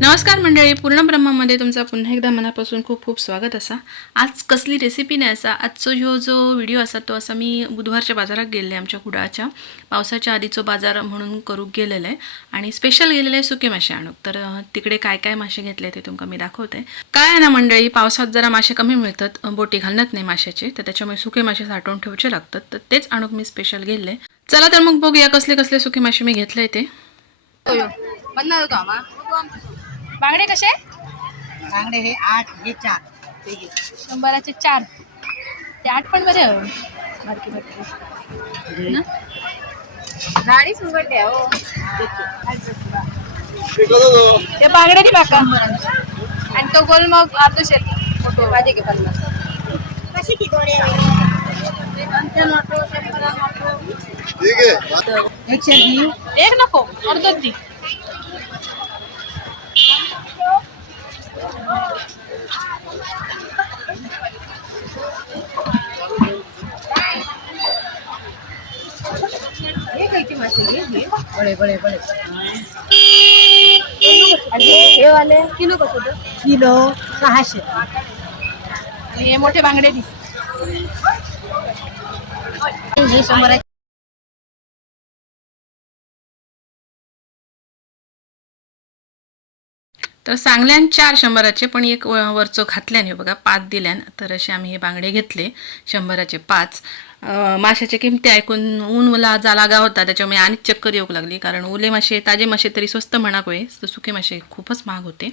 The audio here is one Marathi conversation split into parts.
नमस्कार मंडळी पूर्ण ब्रह्मामध्ये तुमचा पुन्हा एकदा मनापासून खूप खूप स्वागत असा. आज कसली रेसिपी नाही असा आजचो ह्यो जो व्हिडिओ असा तो असा मी बुधवारच्या बाजारात गेले आमच्या कुडाळच्या पावसाच्या आधीचो बाजार म्हणून करूक गेलेलं आहे आणि स्पेशल गेलेले आहे सुके मासे आणूक. तर तिकडे काय काय मासे घेतले ते तुमका मी दाखवते. काय आहे ना मंडळी पावसात जरा मासे कमी मिळतात बोटी घालणत नाही माशाचे तर त्याच्यामुळे सुके मासे साठवून ठेवचे लागतात तर तेच आणूक मी स्पेशल गेले. चला तर मग बघूया कसले कसले सुके मासे मी घेतले ते. बांगडे कसे? बांगडे हे आठ हे चार. शंभराचे चार. ते आठ पण बरे हो बारकी बारकी. ना? गाडीच उघडते हो. ते बांगडे नाही बाका. आणि तो गोल मग अर्धो शेत मोठो माझे घे पन्नास कशी एकशे वी एक नको अर्धच दी हे खायची मासे घे घे बळे बळे बळे हे वाले किलो कसं किलो सहाशे आणि हे मोठे बांगडे दी हे शंभर तर सांगल्यान चार शंभराचे पण एक व- वरचं घातल्याने बघा पाच दिल्यान. तर असे आम्ही हे बांगडे घेतले शंभराचे पाच. माशाच्या किमती ऐकून ऊन मला जा लागा होता त्याच्यामुळे आणि चक्कर येऊ लागली कारण ओले मासे ताजे मासे तरी स्वस्त म्हणा होय तर सुके मासे खूपच महाग होते.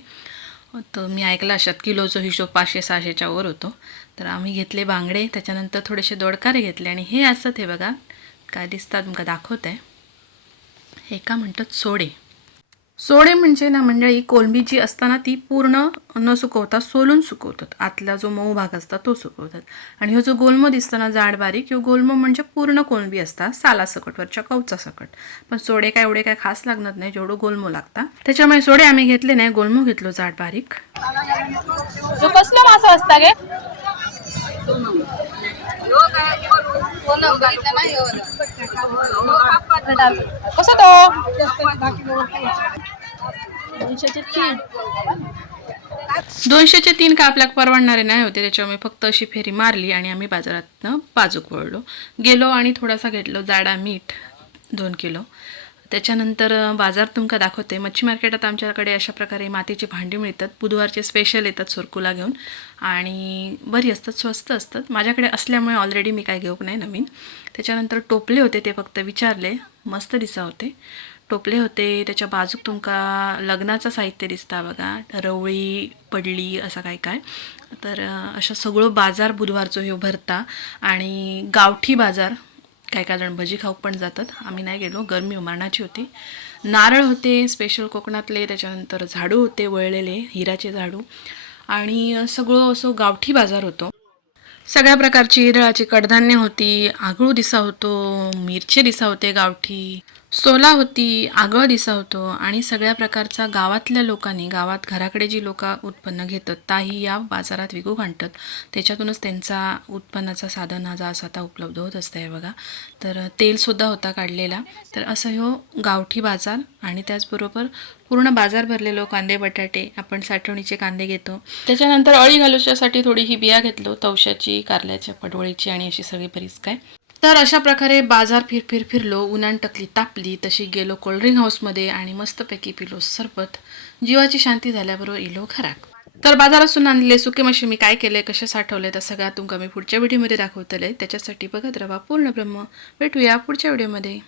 तर मी ऐकलं अशात किलोचा हिशोब पाचशे सहाशेच्या वर होतो. तर आम्ही घेतले बांगडे त्याच्यानंतर थोडेसे दोडकारे घेतले आणि हे असत हे बघा काय दिसतात तुमका दाखवत. आहे हे का म्हणतात सोडे. सोडे म्हणजे ना मंडळी कोलंबी जी असताना ती पूर्ण न सुकवता सोलून सुकवतात. आतला जो मऊ भाग असता तो सुकवतात. आणि हो जो गोलमो दिसताना जाड बारीक किंवा गोलमो म्हणजे पूर्ण कोलंबी असता सालासकटवरच्या वरच्या कवचा सकट. पण सोडे काय एवढे काय खास लागणार नाही जेवढं गोलमो लागता. त्याच्यामुळे सोडे आम्ही घेतले नाही गोलमो घेतलो जाड बारीक. कसला मासा असता गे? कसं तो? दोनशेचे तीन. दोनशेचे तीन का आपल्याला परवडणारे नाही होते त्याच्यामुळे फक्त अशी फेरी मारली आणि आम्ही बाजारातनं बाजूक वळलो. गेलो आणि थोडासा घेतलो जाडा मीठ दोन किलो. त्याच्यानंतर बाजार तुमका दाखवते. मच्छी मार्केटात आमच्याकडे अशा प्रकारे मातीची भांडी मिळतात. बुधवारचे स्पेशल येतात सुरकुला घेऊन. आणि बरी असतात स्वस्त असतात. माझ्याकडे असल्यामुळे ऑलरेडी मी काय घेऊ नाही नवीन. त्याच्यानंतर टोपले होते ते फक्त विचारले. मस्त दिसा होते. टोपले होते त्याच्या बाजूक तुमका लग्नाचं साहित्य दिसता बघा रवळी पडली असं काय काय. तर अशा सगळं बाजार बुधवारचो ह्यो भरता आणि गावठी बाजार काय काय जण भजी खाऊक पण जातात. आम्ही नाही गेलो गरमी उमारणाची होती. नारळ होते स्पेशल कोकणातले त्याच्यानंतर झाडू होते वळलेले हिराचे झाडू. आणि सगळं असं गावठी बाजार होतो. सगळ्या प्रकारची हिरळाची कडधान्य होती आगळू दिसा होतो मिरचे दिसा होते गावठी. सोला होती आगळ दिसा होतो आणि सगळ्या प्रकारचा गावातल्या लोकांनी गावात घराकडे जी लोक उत्पन्न घेतात ताही या बाजारात विकू आणतात त्याच्यातूनच त्यांचा उत्पन्नाचा साधन हा जास आता उपलब्ध होत असतं आहे बघा. तर तेलसुद्धा होता काढलेला. तर असं हो गावठी बाजार आणि त्याचबरोबर पूर्ण बाजार भरलेलो कांदे बटाटे आपण साठवणीचे कांदे घेतो. त्याच्यानंतर अळी घालूच्यासाठी थोडी ही बिया घेतलो तवशाची कारल्याच्या पडवळीची आणि अशी सगळी बरीच काय. तर अशा प्रकारे बाजार फिर फिर फिरलो उन्हाण टकली तापली तशी गेलो कोल्ड्रिंक हाऊसमध्ये आणि मस्तपैकी पिलो सरबत. जीवाची शांती झाल्याबरोबर इलो घराक तर बाजारातून आणलेले सुके मशी मी काय केले कसे साठवले तर सगळ्या तुमका मी पुढच्या व्हिडिओमध्ये दाखवतले. त्याच्यासाठी बघत रवा पूर्ण ब्रह्म. भेटूया पुढच्या व्हिडिओमध्ये.